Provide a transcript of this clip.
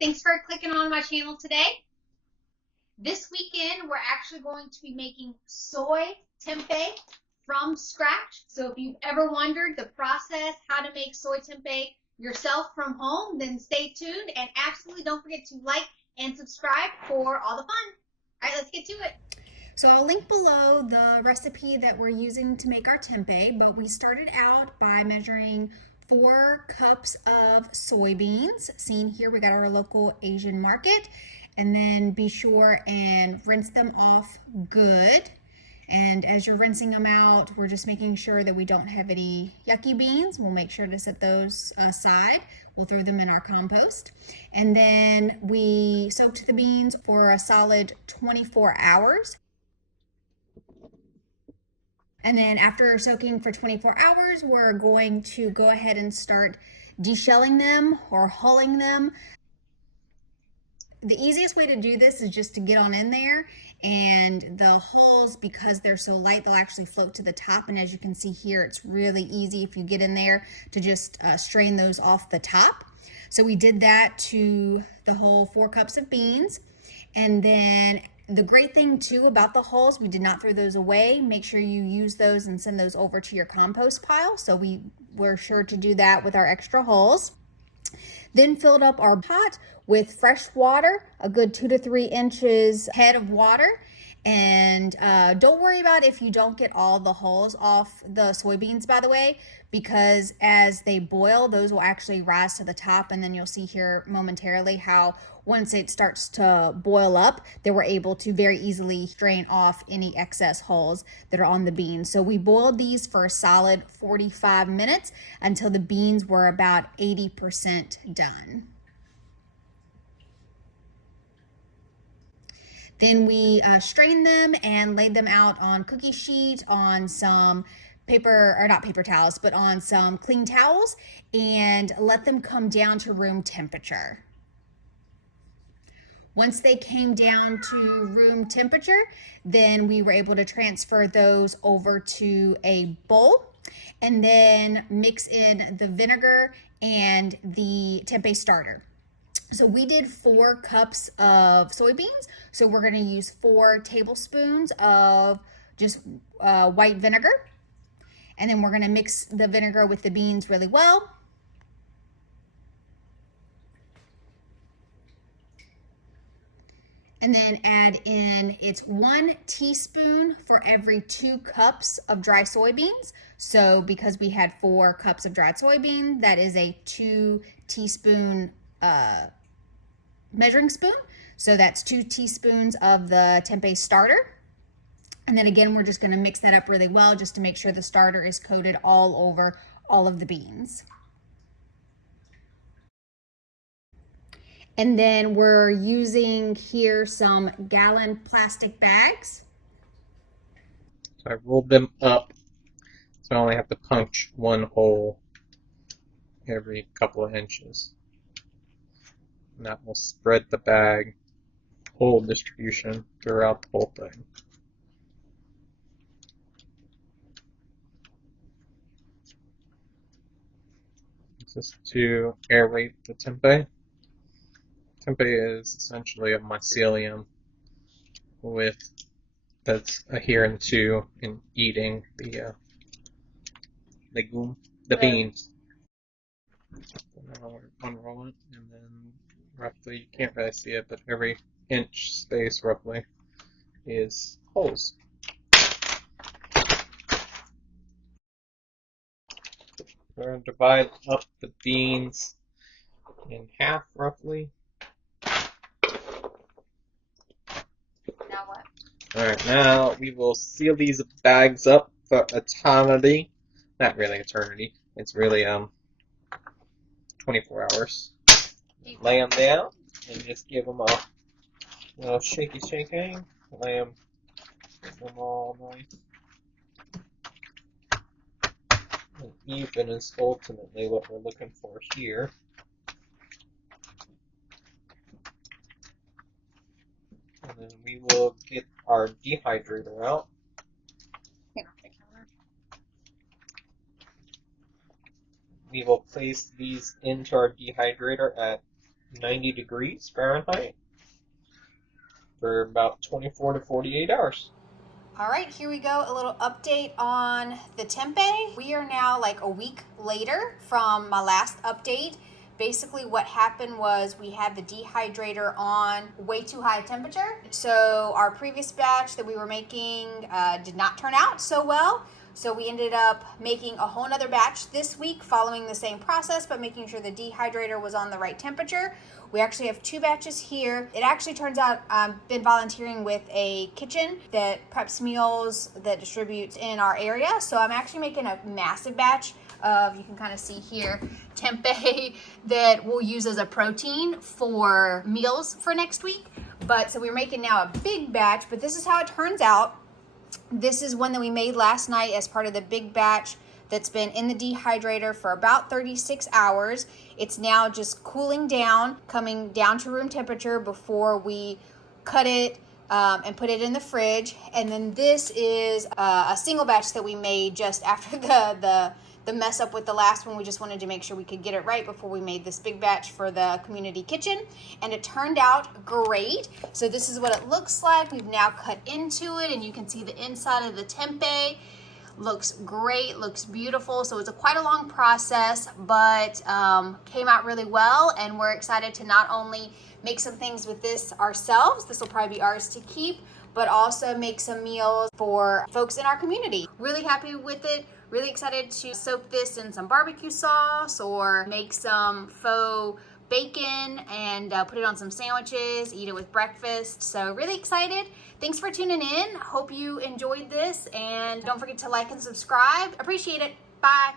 Thanks for clicking on my channel today. This weekend, we're actually going to be making soy tempeh from scratch. So if you've ever wondered the process, how to make soy tempeh yourself from home, then stay tuned and absolutely don't forget to like and subscribe for all the fun. All right, let's get to it. So I'll link below the recipe that we're using to make our tempeh, but we started out by measuring 4 cups of soybeans. Seen here, we got our local Asian market. And then be sure and rinse them off good. And as you're rinsing them out, we're just making sure that we don't have any yucky beans. We'll make sure to set those aside. We'll throw them in our compost. And then we soaked the beans for a solid 24 hours. And then after soaking for 24 hours, we're going to go ahead and start deshelling them or hulling them. The easiest way to do this is just to get on in there, and the hulls, because they're so light, they'll actually float to the top. And as you can see here, it's really easy if you get in there to just strain those off the top. So we did that to the whole 4 cups of beans. And then the great thing too about the hulls, we did not throw those away. Make sure you use those and send those over to your compost pile. So we were sure to do that with our extra hulls. Then filled up our pot with fresh water, a good 2 to 3 inches head of water. And don't worry about if you don't get all the hulls off the soybeans, by the way, because as they boil, those will actually rise to the top. And then you'll see here momentarily how once it starts to boil up, they were able to very easily strain off any excess hulls that are on the beans. So we boiled these for a solid 45 minutes until the beans were about 80% done. Then we strained them and laid them out on cookie sheet, on some paper, or not paper towels, but on some clean towels, and let them come down to room temperature. Once they came down to room temperature, then we were able to transfer those over to a bowl and then mix in the vinegar and the tempeh starter. So we did 4 cups of soybeans. So we're going to use 4 tablespoons of just white vinegar. And then we're going to mix the vinegar with the beans really well. And then add in, it's 1 teaspoon for every 2 cups of dry soybeans. So because we had 4 cups of dried soybean, that is a 2 teaspoon measuring spoon. So that's 2 teaspoons of the tempeh starter. And then again, we're just going to mix that up really well just to make sure the starter is coated all over all of the beans. And then we're using here some gallon plastic bags. So I rolled them up, so I only have to punch 1 hole every couple of inches. And that will spread the bag hole distribution throughout the whole thing. This is to aerate the tempeh. Tempeh is essentially a mycelium that's adherent to in eating the beans. So now we're unroll it, and then roughly, you can't really see it, but every inch space roughly is holes. We're going to divide up the beans in half roughly. Now what? Alright, now we will seal these bags up for eternity. Not really eternity, it's really 24 hours. Lay them down and just give them a little shaking. Lay them all nice and even is ultimately what we're looking for here. And then we will get our dehydrator out. We will place these into our dehydrator at 90 degrees Fahrenheit for about 24 to 48 hours. All right, here we go. A little update on the tempeh. We are now like a week later from my last update. Basically what happened was we had the dehydrator on way too high temperature. So our previous batch that we were making did not turn out so well. So we ended up making a whole nother batch this week following the same process, but making sure the dehydrator was on the right temperature. We actually have 2 batches here. It actually turns out I've been volunteering with a kitchen that preps meals that distributes in our area. So I'm actually making a massive batch of, you can kind of see here, tempeh that we'll use as a protein for meals for next week. But so we're making now a big batch, but this is how it turns out. This is one that we made last night as part of the big batch that's been in the dehydrator for about 36 hours. It's now just cooling down, coming down to room temperature before we cut it and put it in the fridge. And then this is a single batch that we made just after the mess up with the last one. We just wanted to make sure we could get it right before we made this big batch for the community kitchen, and it turned out great. So this is what it looks like. We've now cut into it, and you can see the inside of the tempeh. Looks great, looks beautiful. So it's quite a long process, but came out really well, and we're excited to not only make some things with this ourselves, this will probably be ours to keep, but also make some meals for folks in our community. Really happy with it. Really excited to soak this in some barbecue sauce or make some faux bacon and put it on some sandwiches, eat it with breakfast. So really excited. Thanks for tuning in. Hope you enjoyed this, and don't forget to like and subscribe. Appreciate it. Bye.